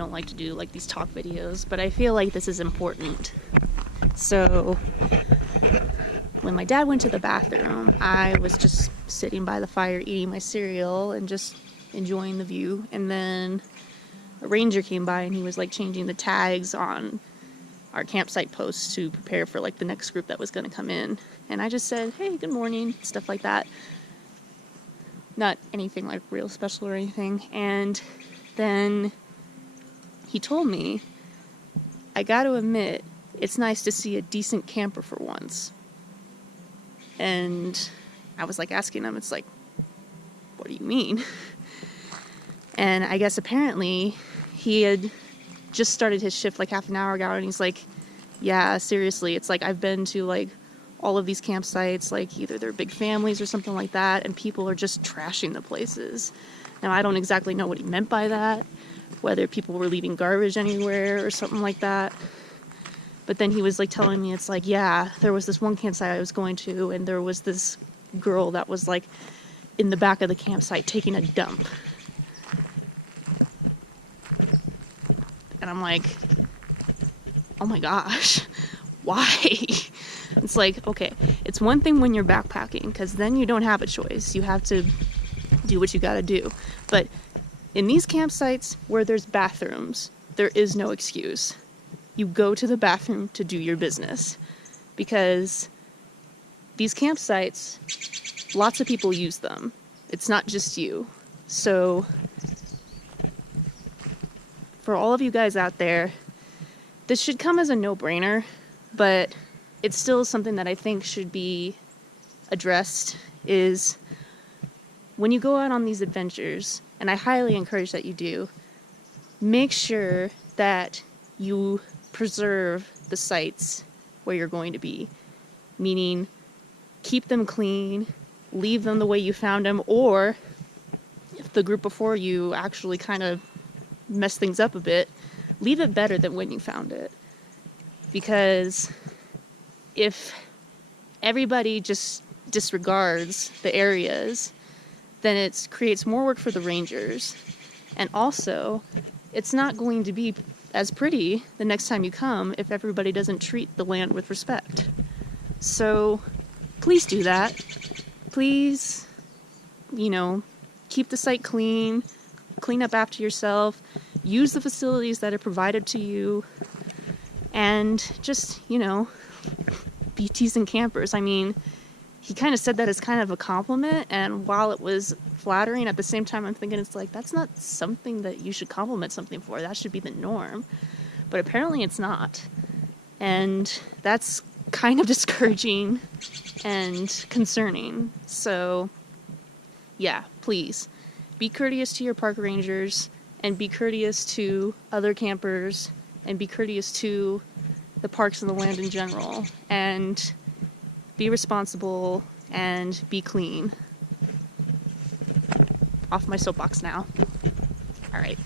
don't like to do like these talk videos, but I feel like this is important. So when my dad went to the bathroom, I was just sitting by the fire eating my cereal and just enjoying the view, and then a ranger came by and he was like changing the tags on our campsite posts to prepare for like the next group that was going to come in. And I just said, hey, good morning, stuff like that. Not anything like real special or anything. And then he told me, I got to admit, it's nice to see a decent camper for once. And I was like asking him, it's like, what do you mean? And I guess apparently he had just started his shift like half an hour ago, and he's like, yeah, seriously, it's like I've been to like all of these campsites, like either they're big families or something like that, and people are just trashing the places. Now, I don't exactly know what he meant by that, whether people were leaving garbage anywhere or something like that. But then he was like telling me, it's like, yeah, there was this one campsite I was going to, and there was this girl that was like in the back of the campsite taking a dump. And I'm like, oh my gosh, why? It's like, okay, it's one thing when you're backpacking, because then you don't have a choice. You have to do what you gotta do. But in these campsites where there's bathrooms, there is no excuse. You go to the bathroom to do your business. Because these campsites, lots of people use them. It's not just you. So for all of you guys out there, this should come as a no-brainer, but it's still something that I think should be addressed, is when you go out on these adventures, and I highly encourage that you do, make sure that you preserve the sites where you're going to be. Meaning, keep them clean, leave them the way you found them, or if the group before you actually kind of mess things up a bit, leave it better than when you found it. Because if everybody just disregards the areas, then it creates more work for the rangers. And also, it's not going to be as pretty the next time you come if everybody doesn't treat the land with respect. So please do that. Please, keep the site clean, clean up after yourself, use the facilities that are provided to you, and just, be decent campers. I mean, he kind of said that as kind of a compliment, and while it was flattering, at the same time I'm thinking it's like, that's not something that you should compliment something for. That should be the norm. But apparently it's not. And that's kind of discouraging and concerning. So yeah, please be courteous to your park rangers, and be courteous to other campers, and be courteous to the parks and the land in general, and be responsible and be clean. Off my soapbox now. All right.